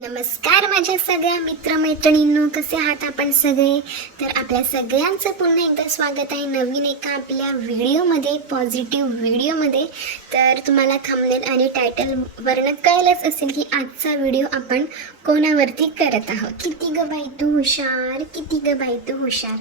नमस्कार माझ्या सगळ्या मित्रमैत्रिणींनो, कसे आहात आपण सगळे. तर आपल्या सगळ्यांचं पुन्हा एकदा स्वागत आहे नवीन एका आपल्या व्हिडिओमध्ये, पॉझिटिव्ह व्हिडिओमध्ये. तर तुम्हाला थंबनेल आणि टायटलवरनं कळलंच असेल की आजचा व्हिडिओ आपण कोणावरती करत आहोत. किती ग बाई तू हुशार, किती ग बाई तू हुशार.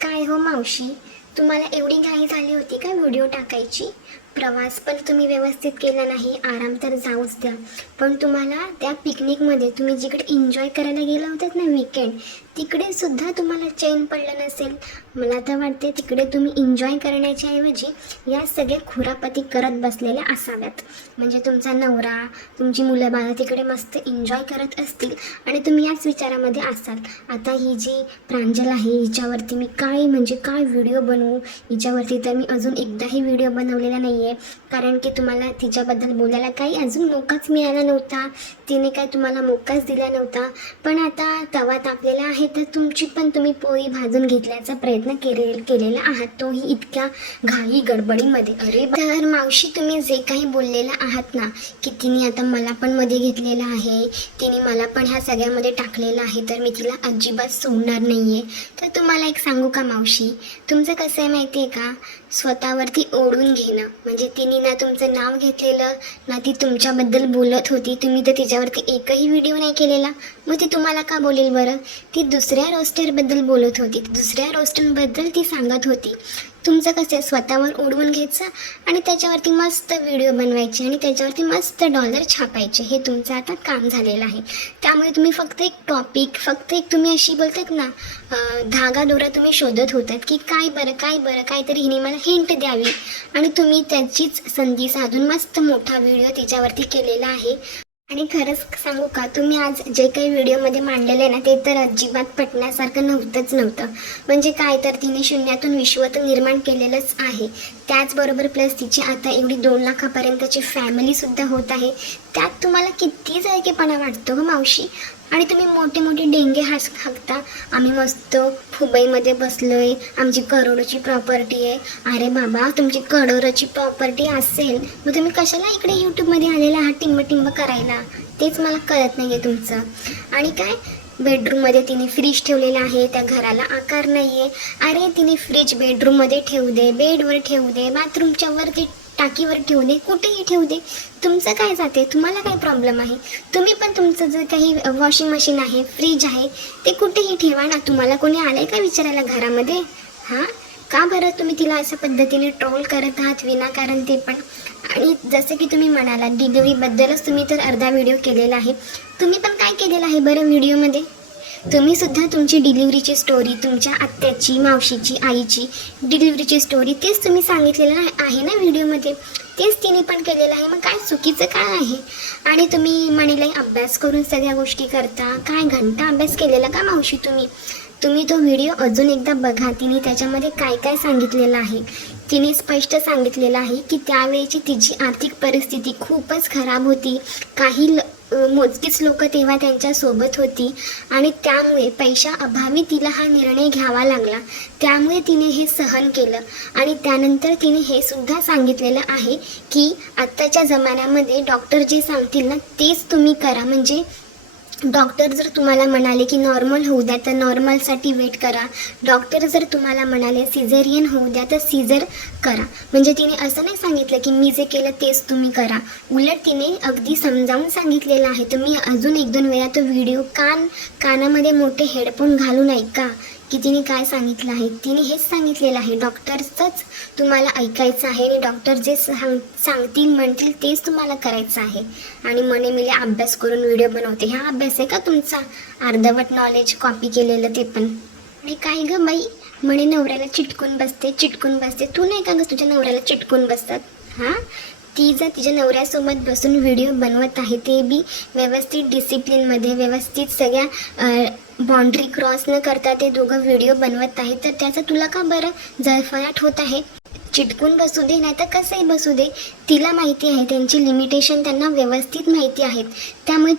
काय हो मावशी, तुम्हाला एवढी घाई झाली होती का व्हिडिओ टाकायची? प्रवास पण तुम्ही व्यवस्थित केला नाही, आराम तर जाऊच द्या. पण तुम्हाला त्या पिकनिकमध्ये तुम्ही जिकडे एन्जॉय करायला गेला होतात ना वीकेंड, तिकडे सुद्धा तुम्हाला चैन पडलं नसेल. मला तर वाटते तिकडे तुम्ही एन्जॉय करण्याच्या ऐवजी या सगळ्या खुरापती करत बसलेल्या असाव्यात. म्हणजे तुमचा नवरा, तुमची मुलं बाळं तिकडे मस्त एन्जॉय करत असतील आणि तुम्ही याच विचारामध्ये असाल, आता ही जी प्रांजल आहे हिच्यावरती मी काय व्हिडिओ बनवू. हिच्यावरती तर मी अजून एकदाही व्हिडिओ बनवलेला नाही आहे, कारण की तुम्हाला तिच्याबद्दल बोलायला काही अजून मोकाच मिळाला नव्हता, तिने काय तुम्हाला मोकाच दिला नव्हता. पण आता तवा तापलेला आहे तर तुमची पण तुम्ही पोळी भाजून घेतल्याचा प्रयत्न केलेला आहात, तोही इतक्या घाई गडबडीमध्ये. अरे तर मावशी, तुम्ही जे काही बोललेला आहात ना की तिने आता मला पण मध्ये घेतलेलं आहे, तिने मला पण ह्या सगळ्यामध्ये टाकलेलं आहे, तर मी तिला अजिबात सोडणार नाही आहे. तर तुम्हाला एक सांगू का मावशी, तुमचं कसं आहे माहिती आहे का, स्वतःवरती ओढून घेणं. म्हणजे तिने ना तुमचं नाव घेतलेलं ना ती तुमच्याबद्दल बोलत होती, तुम्ही तर तिच्यावरती एकही व्हिडिओ नाही केलेला, मग ती तुम्हाला का बोलेल बरं? ती दुसऱ्या रोस्टरबद्दल बोलत होती, दुसऱ्या रोस्टरबद्दल ती सांगत होती. तुमचं कसं आहे, स्वतःवर ओढवून घ्यायचं आणि त्याच्यावरती मस्त व्हिडिओ बनवायचे आणि त्याच्यावरती मस्त डॉलर छापायचे, हे तुमचं आता काम झालेलं आहे. त्यामुळे तुम्ही फक्त एक टॉपिक, फक्त एक तुम्ही अशी बोलतात ना धागा दोरा तुम्ही शोधत होतात की काय बरं काहीतरी हिने मला हिंट द्यावी, आणि तुम्ही त्याचीच संधी साधून मस्त मोठा व्हिडिओ तिच्यावरती केलेला आहे. आणि खरंच सांगू का, तुम्ही आज जे काही व्हिडिओमध्ये मांडलेलं आहे ना ते तर अजिबात पटण्यासारखं नव्हतं. म्हणजे काय, तर तिने शून्यातून विश्व तर निर्माण केलेलंच आहे, त्याचबरोबर प्लस तिची आता एवढी 2 लाखापर्यंतची फॅमिलीसुद्धा होत आहे. त्यात तुम्हाला किती जायकेपणा वाटतो हो मावशी. आणि तुम्ही मोठे डेंगे हाकता, आम्ही मस्त फुबईमध्ये बसलोय, आमची करोडोची प्रॉपर्टी आहे. अरे बाबा, तुमची करोडोची प्रॉपर्टी असेल मग तुम्ही कशाला इकडे यूट्यूबमध्ये आलेला आहात टिंब करायला? तेच मला कळत नाही आहे तुमचं. आणि काय, बेडरूममध्ये तिने फ्रीज ठेवलेला आहे, त्या घराला आकार नाही आहे. अरे तिने फ्रीज बेडरूममध्ये ठेवू दे, बेडवर ठेवू दे, बाथरूमच्या वरती टाकीवर ठेवू दे, कुठेही ठेवू दे, तुमचं काय जाते, तुम्हाला काय प्रॉब्लेम आहे? तुम्ही पण तुमचं जर काही वॉशिंग मशीन आहे, फ्रीज आहे, ते कुठेही ठेवा ना. तुम्हाला कोणी आलंय का विचारायला घरामध्ये? हां, का बरं तुम्ही तिला अशा पद्धतीने ट्रोल करत आहात विनाकारण ते पण? आणि जसं की तुम्ही म्हणाला डिलिव्हरीबद्दलच तुम्ही तर अर्धा व्हिडिओ केलेला आहे, तुम्ही पण काय केलेलं आहे बरं व्हिडिओमध्ये? तुम्ही सुद्धा तुमची डिलिव्हरीची स्टोरी, तुमच्या आत्याची, मावशीची, आईची डिलिव्हरीची स्टोरी, तेच तुम्ही सांगितलेलं आहे ना व्हिडिओमध्ये, तेच तिने पण केलेलं आहे. मग काय चुकीचं काय आहे? आणि तुम्ही म्हणले अभ्यास करून सगळ्या गोष्टी करता, काय घंटा अभ्यास केलेला का मावशी तुम्ही तो व्हिडिओ अजून एकदा बघा. तिने त्याच्यामध्ये काय सांगितलेलं आहे. तिने स्पष्ट सांगितलेलं आहे की त्यावेळेची तिची आर्थिक परिस्थिती खूपच खराब होती, काही मोजकीच लोक तेव्हा त्यांच्यासोबत होती आणि त्यामुळे पैशाअभावी तिला हा निर्णय घ्यावा लागला. त्यामुळे तिने हे सहन केलं. आणि त्यानंतर तिने हे सुद्धा सांगितलेलं आहे की आत्ताच्या जमान्यामध्ये डॉक्टर जे सांगतील ना तेच तुम्ही करा. म्हणजे डॉक्टर जर तुम्हाला म्हणाले की नॉर्मल होऊ द्या तर नॉर्मलसाठी वेट करा, डॉक्टर जर तुम्हाला म्हणाले सिझेरियन होऊ द्या तर सिझर करा. म्हणजे तिने असं नाही सांगितलं की मी जे केलं तेच तुम्ही करा, उलट तिने अगदी समजावून सांगितलेलं आहे. तुम्ही अजून 1-2 वेळा तो व्हिडिओ कानामध्ये मोठे हेडफोन घालून ऐका की तिने काय सांगितलं आहे. तिने हेच सांगितलेलं आहे, डॉक्टरचंच तुम्हाला ऐकायचं आहे आणि डॉक्टर जे सांगतील म्हणतील तेच तुम्हाला करायचं आहे. आणि मिले अभ्यास करून व्हिडिओ बनवते, हा अभ्यास आहे का तुमचा? अर्धवट नॉलेज कॉपी केलेलं ते पण. आणि काय गं बाई, नवऱ्याला चिटकून बसते, तू नाही का गं तुझ्या नवऱ्याला चिटकून बसतात? हां, ती जर तिच्या नवऱ्यासोबत बसून व्हिडिओ बनवत आहे ते बी व्यवस्थित डिसिप्लिनमध्ये, व्यवस्थित सगळ्या बाउंड्री क्रॉस न करता ते दोघं व्हिडिओ बनवत आहे, तर त्याचा तुला का बरं जळफळाट होत आहे? चिटकून बसू दे नाही तर कसंही बसू दे, तिला माहिती आहे त्यांची लिमिटेशन, त्यांना व्यवस्थित माहिती आहेत. त्यामुळे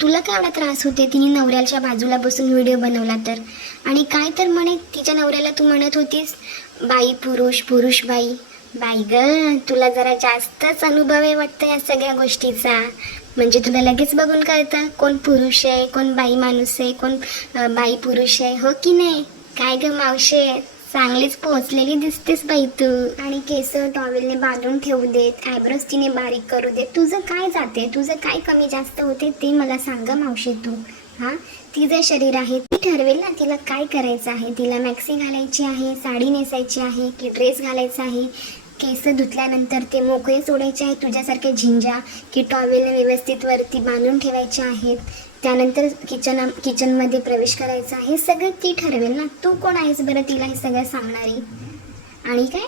तुला काय एवढा त्रास होते तिने नवऱ्याच्या बाजूला बसून व्हिडिओ बनवला तर? आणि काय तर तिच्या नवऱ्याला तू म्हणत होतीस बाई पुरुष बाई. बाई ग, तुला जरा जास्तच अनुभव आहे वाटतं या सगळ्या गोष्टीचा. म्हणजे तुला लगेच बघून कळतं कोण पुरुष आहे, कोण बाई माणूस आहे, कोण बाई पुरुष आहे, हो की नाही? काय ग मावशे, चांगलीच पोहोचलेली दिसतेस बाई तू. आणि केस टॉवेलने बांधून ठेवू देत, आयब्रोज तिने बारीक करू देत. तुझं काय जाते, तुझं काय कमी जास्त होते ते मला सांग मावशे तू. हां, तिचं शरीर आहे, ती ठरवेल ना तिला काय करायचं आहे. तिला मॅक्सी घालायची आहे, साडी नेसायची आहे की ड्रेस घालायचा आहे, केस धुतल्यानंतर ते मोकळे सोडायचे आहेत तुझ्यासारखे झिंजा, की टॉवेलने व्यवस्थित वरती बांधून ठेवायचे आहेत, त्यानंतर किचनमध्ये प्रवेश करायचा आहे, सगळं ती ठरवेल ना. तू कोण आहेस बरं तिला हे सगळं सांगणारी? आणि काय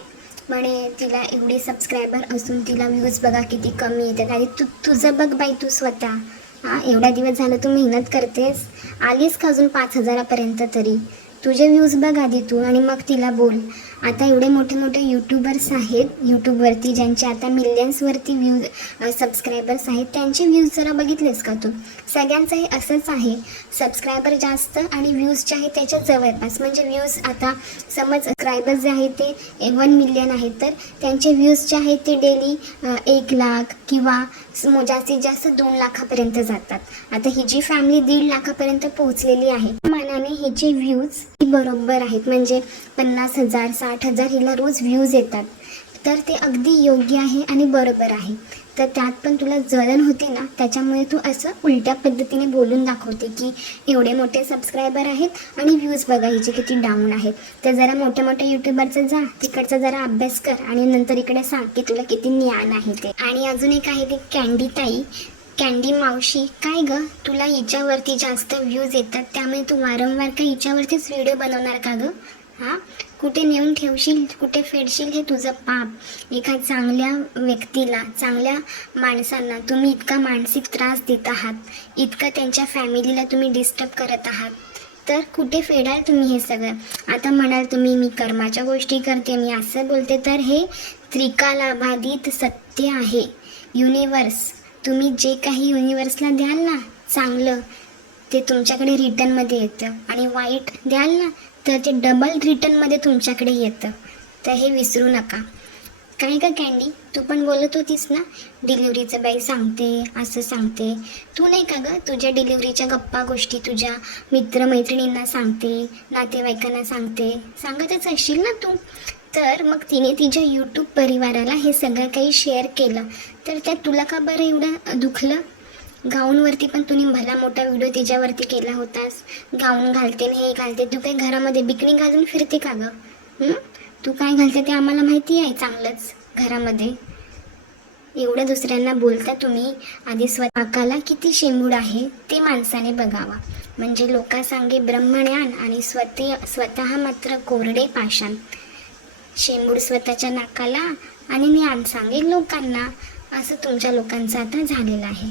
म्हणे तिला एवढे सबस्क्रायबर असून तिला व्ह्यूज बघा किती कमी येतात. आणि तुझं बघ बाई तू स्वतः. हां, एवढा दिवस झालं तू मेहनत करतेस, आलीस का अजून 5,000पर्यंत तरी? तुझे व्ह्यूज बघ आधी तू आणि मग तिला बोल. आता एवढे मोठे मोठे यूट्यूबर्स आहेत यूट्यूबवरती, ज्यांचे आता मिलियन्सवरती सबस्क्रायबर्स आहेत, त्यांचे व्ह्यूज जरा बघितलेस का तू? सगळ्यांचं हे असंच आहे, सबस्क्रायबर जास्त आणि व्ह्यूज जे आहेत त्याच्या जवळपास. म्हणजे व्ह्यूज आता समज सबस्क्रायबर्स जे आहेत ते 1 मिलियन आहेत, तर त्यांचे व्ह्यूज जे आहेत ते डेली 1 लाख किंवा जास्तीत जास्त 2 लाखापर्यंत जातात. आता ही जी फॅमिली 1.5 लाखापर्यंत पोहोचलेली आहे, मानाने हिचे व्ह्यूज बरोबर आहेत. म्हणजे 50,000 60,000 हिला रोज व्ह्यूज येतात, तर ते अगदी योग्य आहे आणि बरोबर आहे. तर त्यात पण तुला जळण होते ना, त्याच्यामुळे तू असं उलट्या पद्धतीने बोलून दाखवते की एवढे मोठे सबस्क्रायबर आहेत आणि व्ह्यूज बघा हिचे किती डाऊन आहेत. तर जरा मोठ्या मोठ्या यूट्यूबरचं जा, तिकडचा जरा अभ्यास कर आणि नंतर इकडे सांग की तुला किती ज्ञान आहे ते. आणि अजून एक आहे ती कँडी ताई, कँडी मावशी. काय ग, तुला हिच्यावरती जास्त व्ह्यूज येतात त्यामुळे तू वारंवार का हिच्यावरतीच व्हिडिओ बनवणार का ग? हां, कुठे नेऊन ठेवशील, कुठे फेडशील हे तुझं पाप. एका चांगल्या व्यक्तीला, चांगल्या माणसांना तुम्ही इतका मानसिक त्रास देत आहात, इतकं त्यांच्या फॅमिलीला तुम्ही डिस्टर्ब करत आहात, तर कुठे फेडाल तुम्ही हे सगळं? आता म्हणाल तुम्ही मी कर्माच्या गोष्टी करते, मी असं बोलते, तर हे त्रिकालाबाधित सत्य आहे. युनिवर्स, तुम्ही जे काही युनिवर्सला द्याल ना चांगलं, ते तुमच्याकडे रिटर्नमध्ये येतं, आणि वाईट द्याल ना तर ते डबल रिटर्नमध्ये तुमच्याकडे येतं. तर हे विसरू नका. काय का कँडी, तू पण बोलत होतीस ना डिलिव्हरीचं बाई सांगते, असं सांगते. तू नाही का गं तुझ्या डिलिव्हरीच्या गप्पा गोष्टी तुझ्या मित्रमैत्रिणींना सांगते, नातेवाईकांना सांगते, सांगतच असशील ना तू. तर मग तिने तिच्या यूट्यूब परिवाराला हे सगळं काही शेअर केलं, तर त्यात तुला का बरं एवढं दुखलं? गाऊनवरती पण तुम्ही भला मोठा व्हिडिओ तिच्यावरती केला होतास, गाऊन घालते हे घालते. तू काही घरामध्ये बिकणी घालून फिरते का गं? तू काय घालते ते आम्हाला माहिती आहे चांगलंच. घरामध्ये एवढं दुसऱ्यांना बोलता तुम्ही, आधी स्वतःला किती शेंबूड आहे ते माणसाने बघावा. म्हणजे लोकांसांगे ब्रह्मज्ञान आणि स्वतः मात्र कोरडे पाषाण. शेंबूड स्वतःच्या नाकाला आणि ज्ञान सांगे लोकांना, असं तुमच्या लोकांचं आता झालेलं आहे.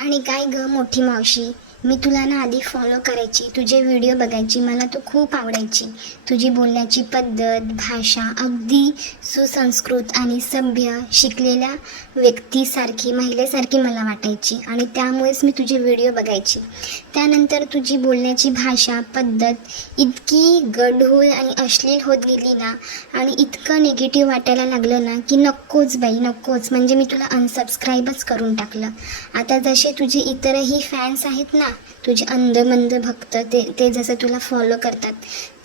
आणि काय ग मोठी मावशी, मी तुला ना आधी फॉलो करायची, तुझे व्हिडिओ बघायची, मला तू खूप आवडायची. तुझी बोलण्याची पद्धत, भाषा अगदी सुसंस्कृत आणि सभ्य, शिकलेल्या व्यक्तीसारखी, महिलेसारखी मला वाटायची, आणि त्यामुळेच मी तुझे व्हिडिओ बघायची. त्यानंतर तुझी बोलण्याची भाषा, पद्धत इतकी गढूळ आणि अश्लील होत गेली ना, आणि इतकं निगेटिव्ह वाटायला लागलं ना की नकोच बाई नकोच. म्हणजे मी तुला अनसबस्क्राईबच करून टाकलं. आता जसे तुझे इतरही फॅन्स आहेत ना, तुझे अंधमंद भक्त, ते जसं तुला फॉलो करतात,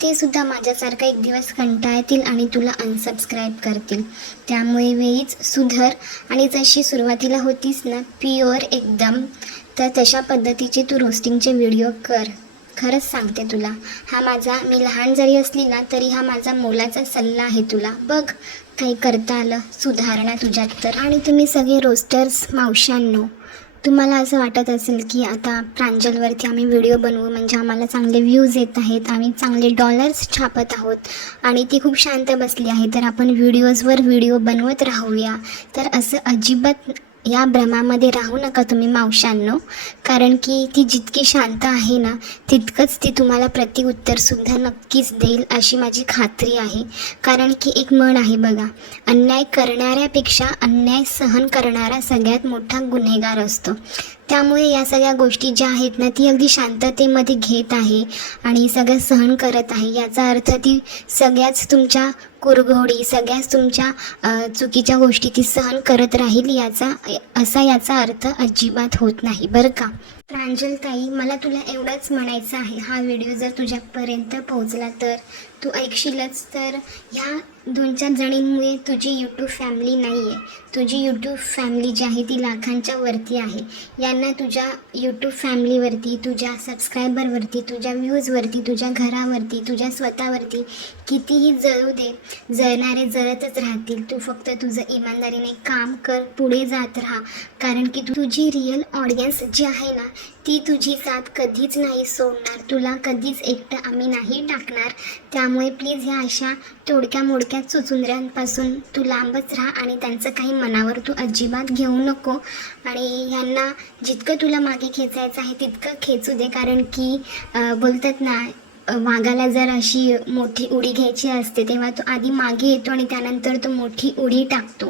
ते सुद्धा माझ्यासारखा एक दिवस कंटाळतील आणि तुला अनसबस्क्राईब करतील. त्यामुळे वेळीच सुधर, आणि जशी सुरुवातीला होतीस ना प्युअर एकदम, तर तशा पद्धतीचे तू रोस्टिंगचे व्हिडिओ कर. खरंच सांगते तुला, मी लहान जरी असली ना तरी हा माझा मोलाचा सल्ला आहे तुला. बघ काही करता आलं, सुधारणा तुझ्यात तर. आणि तुम्ही सगळे रोस्टर्स मावशांनो, तुम्हाला असं वाटत असेल की आता प्रांजलवरती आम्ही व्हिडिओ बनवू म्हणजे आम्हाला चांगले व्ह्यूज येत आहेत, आम्ही चांगले डॉलर्स छापत आहोत आणि ती खूप शांत बसली आहे, तर आपण व्हिडिओजवर व्हिडिओ बनवत राहूया. तर असं अजिबात या भ्रमामध्ये राहू नका तुम्ही मावशांनो, कारण की ती जितकी शांत आहे ना तितकंच ती तुम्हाला प्रतिउत्तरसुद्धा नक्कीच देईल अशी माझी खात्री आहे. कारण की एक म्हण आहे बघा, अन्याय करणाऱ्यापेक्षा अन्याय सहन करणारा सगळ्यात मोठा गुन्हेगार असतो. त्यामुळे या सगळ्या गोष्टी ज्या आहेत ना, ती अगदी शांततेमध्ये घेत आहे आणि सगळं सहन करत आहे. याचा अर्थ ती सगळ्याच तुमच्या कुरघोडी, सगळ्याच तुमच्या चुकीच्या गोष्टी ती सहन करत राहील, याचा अर्थ अजिबात होत नाही बरं का. प्रांजलताई, मला तुला एवढंच म्हणायचं आहे, हा व्हिडिओ जर तुझ्यापर्यंत पोहोचला तर तू ऐकशीलच. तर ह्या 2-4 जणींमुळे तुझी यूट्यूब फॅमिली नाही आहे. तुझी यूट्यूब फॅमिली जी आहे ती लाखांच्या वरती आहे. यांना तुझ्या यूट्यूब फॅमिलीवरती, तुझ्या सबस्क्रायबरवरती, तुझ्या व्ह्यूजवरती, तुझ्या घरावरती, तुझ्या स्वतःवरती कितीही जळू दे, जळणारे जळतच राहतील. तू फक्त तुझं इमानदारीने काम कर, पुढे जात राहा. कारण की तुझी रिअल ऑडियन्स जी आहे ना, ती तुझी साथ कधीच नाही सोडणार. तुला कधीच एकटं आम्ही नाही टाकणार. त्यामुळे प्लीज ह्या अशा तोडक्या मोडक्या चुचुंद्र्यांपासून तू लांबच राहा आणि त्यांचं काही मनावर तू अजिबात घेऊ नको. आणि ह्यांना जितकं तुला मागे खेचायचं आहे तितकं खेचू दे. कारण की बोलतात ना, वाघाला जर अशी मोठी उडी घ्यायची असते तेव्हा तो आधी मागे येतो आणि त्यानंतर तो मोठी उडी टाकतो.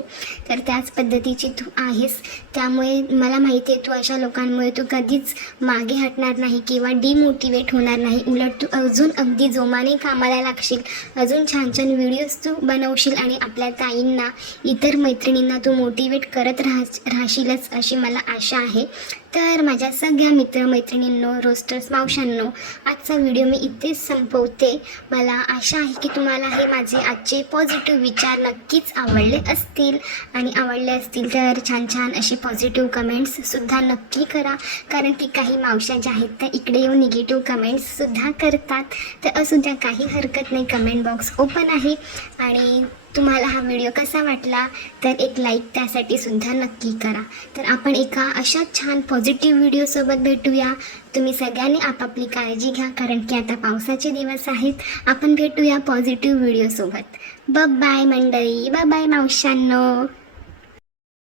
तर त्याच पद्धतीची तू आहेस. त्यामुळे मला माहिती आहे तू अशा लोकांमुळे तू कधीच मागे हटणार नाही किंवा डिमोटिवेट होणार नाही. उलट तू अजून अगदी जोमाने कामाला लागशील, अजून छान छान व्हिडिओज तू बनवशील आणि आपल्या ताईंना, इतर मैत्रिणींना तू मोटिवेट करत राहशीलच अशी मला आशा आहे. तर माझ्या सगळ्या मित्रमैत्रिणींनो, रोस्टर्स मावशांनो, आजचा व्हिडिओ मी इथेच संपवते. मला आशा आहे की तुम्हाला हे माझे आजचे पॉझिटिव्ह विचार नक्कीच आवडले असतील आणि आवडले असतील तर छान छान असे पॉझिटिव्ह कमेंट्ससुद्धा नक्की करा. कारण की काही मावशा ज्या आहेत त्या इकडे येऊन निगेटिव्ह कमेंट्ससुद्धा करतात. तर असू द्या, काही हरकत नाही, कमेंट बॉक्स ओपन आहे. आणि तुम्हाला हा व्हिडिओ कसा वाटला तर एक लाईक त्यासाठी सुद्धा नक्की करा. तर आपण एका अशा छान पॉझिटिव्ह व्हिडिओसोबत भेटूया. तुम्ही सगळ्यांनी आपापली काळजी घ्या, कारण की आता पावसाचे दिवस आहेत. आपण भेटूया पॉझिटिव्ह व्हिडिओसोबत. बाय मंडळी, बाय मावशांनो.